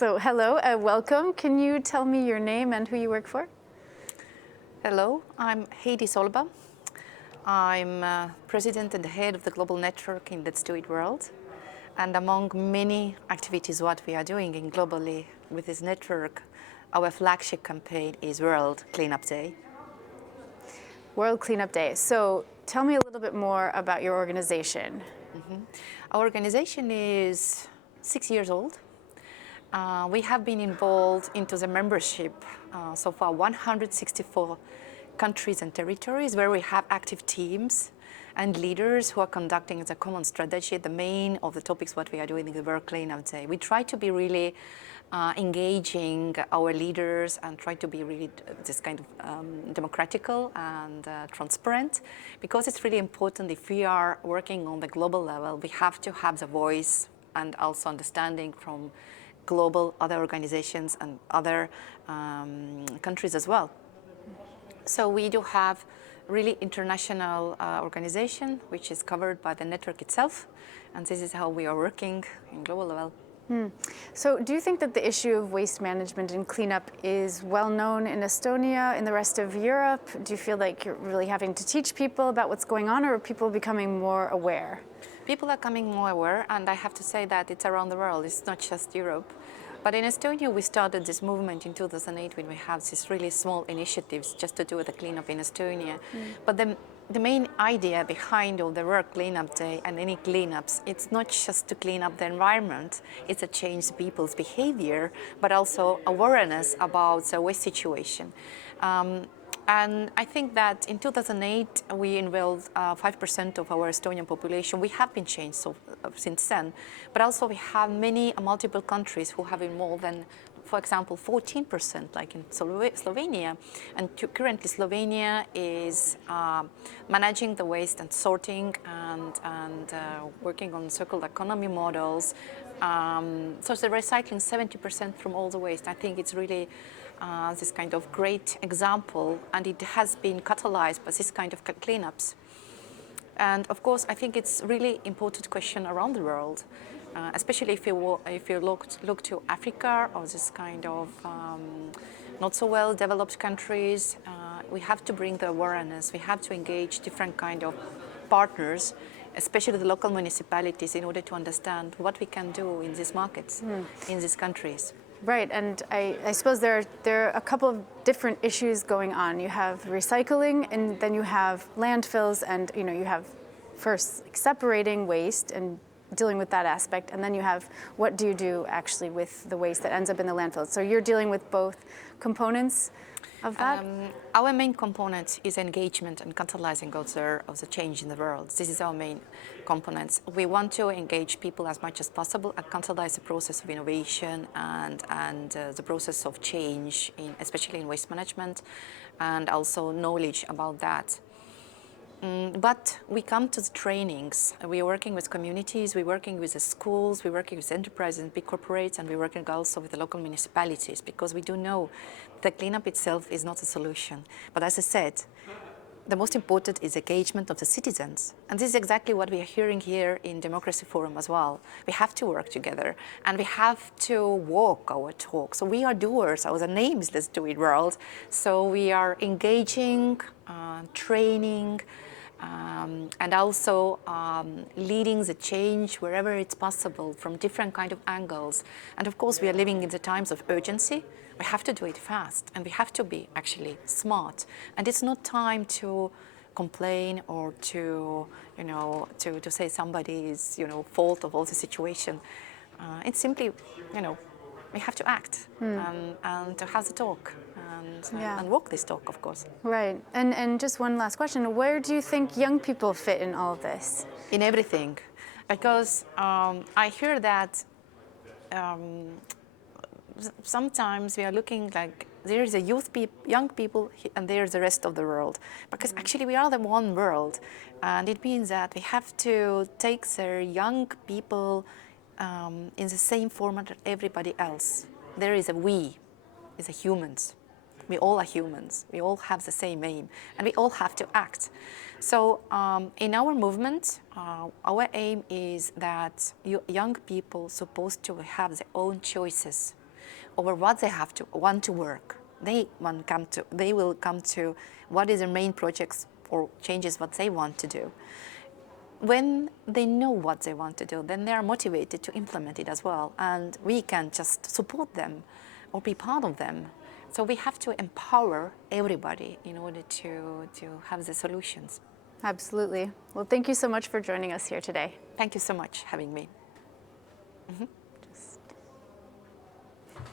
So hello, welcome. Can you tell me your name and who you work for? Hello, I'm Heidi SOLBA. I'm president and the head of the global network in Let's Do It World. And among many activities what we are doing in globally with this network, our flagship campaign is World Cleanup Day. World Cleanup Day. So tell me a little bit more about your organization. Our organization is 6 years old. We have been involved into the membership so far 164 countries and territories where we have active teams and leaders who are conducting the common strategy. The main of the topics what we are doing in the World Cleanup Day. We try to be really engaging our leaders and try to be really this kind of democratical and transparent, because it's really important. If we are working on the global level, we have to have the voice and also understanding from global other organizations and other countries as well. So we do have really international organization which is covered by the network itself, and this is how we are working in global level. So do you think that the issue of waste management and cleanup is well known in Estonia, in the rest of Europe? Do you feel like you're really having to teach people about what's going on, or are people becoming more aware? People are becoming more aware, and I have to say that it's around the world, it's not just Europe. But in Estonia, we started this movement in 2008 when we have these really small initiatives just to do the cleanup in Estonia. But the main idea behind all the World Cleanup Day and any cleanups, it's not just to clean up the environment, it's to change people's behavior, but also awareness about the waste situation. And I think that in 2008, we involved 5% of our Estonian population. We have been changed since then, but also we have many multiple countries who have involved, and for example, 14%, like in Slovenia. And currently Slovenia is managing the waste and sorting and working on circular economy models. So they're recycling 70% from all the waste. I think it's really this kind of great example, and it has been catalyzed by this kind of cleanups. And of course, I think it's really important question around the world, especially if you look to Africa or this kind of not so well developed countries. We have to bring the awareness. We have to engage different kind of partners, especially the local municipalities, in order to understand what we can do in these markets, in these countries. Right, and I suppose there are a couple of different issues going on. You have recycling, and then you have landfills, and you have first separating waste and dealing with that aspect, and then you have what do you do actually with the waste that ends up in the landfill. So you're dealing with both components of that? Our main component is engagement and catalyzing of the change in the world. This is our main components. We want to engage people as much as possible and catalyze the process of innovation and the process of change, especially in waste management, and also knowledge about that. But we come to the trainings. We are working with communities, we're working with the schools, we're working with enterprises and big corporates, and we're working also with the local municipalities, because we do know the cleanup itself is not a solution. But as I said, the most important is engagement of the citizens. And this is exactly what we are hearing here in Democracy Forum as well. We have to work together, and we have to walk our talk. So we are doers. Our name is Let's Do It World. So we are engaging, training, and also leading the change wherever it's possible from different kind of angles. And of course, we are living in the times of urgency. We have to do it fast, and we have to be actually smart. And it's not time to complain or to say somebody's fault of all the situation. It's simply we have to act and to have the talk and walk this talk, of course. Right. And just one last question. Where do you think young people fit in all of this? In everything. Because I hear that sometimes we are looking like there is a young people and there's the rest of the world. Because actually we are the one world. And it means that we have to take the young people in the same format that everybody else. There is a we, is a humans. We all are humans. We all have the same aim, and we all have to act. So in our movement, our aim is that young people supposed to have their own choices. over what they have to want to work. They will come to what is their main projects or changes what they want to do. When they know what they want to do, then they are motivated to implement it as well, and we can just support them or be part of them. So we have to empower everybody in order to have the solutions. Absolutely. Well, thank you so much for joining us here today. Thank you so much for having me.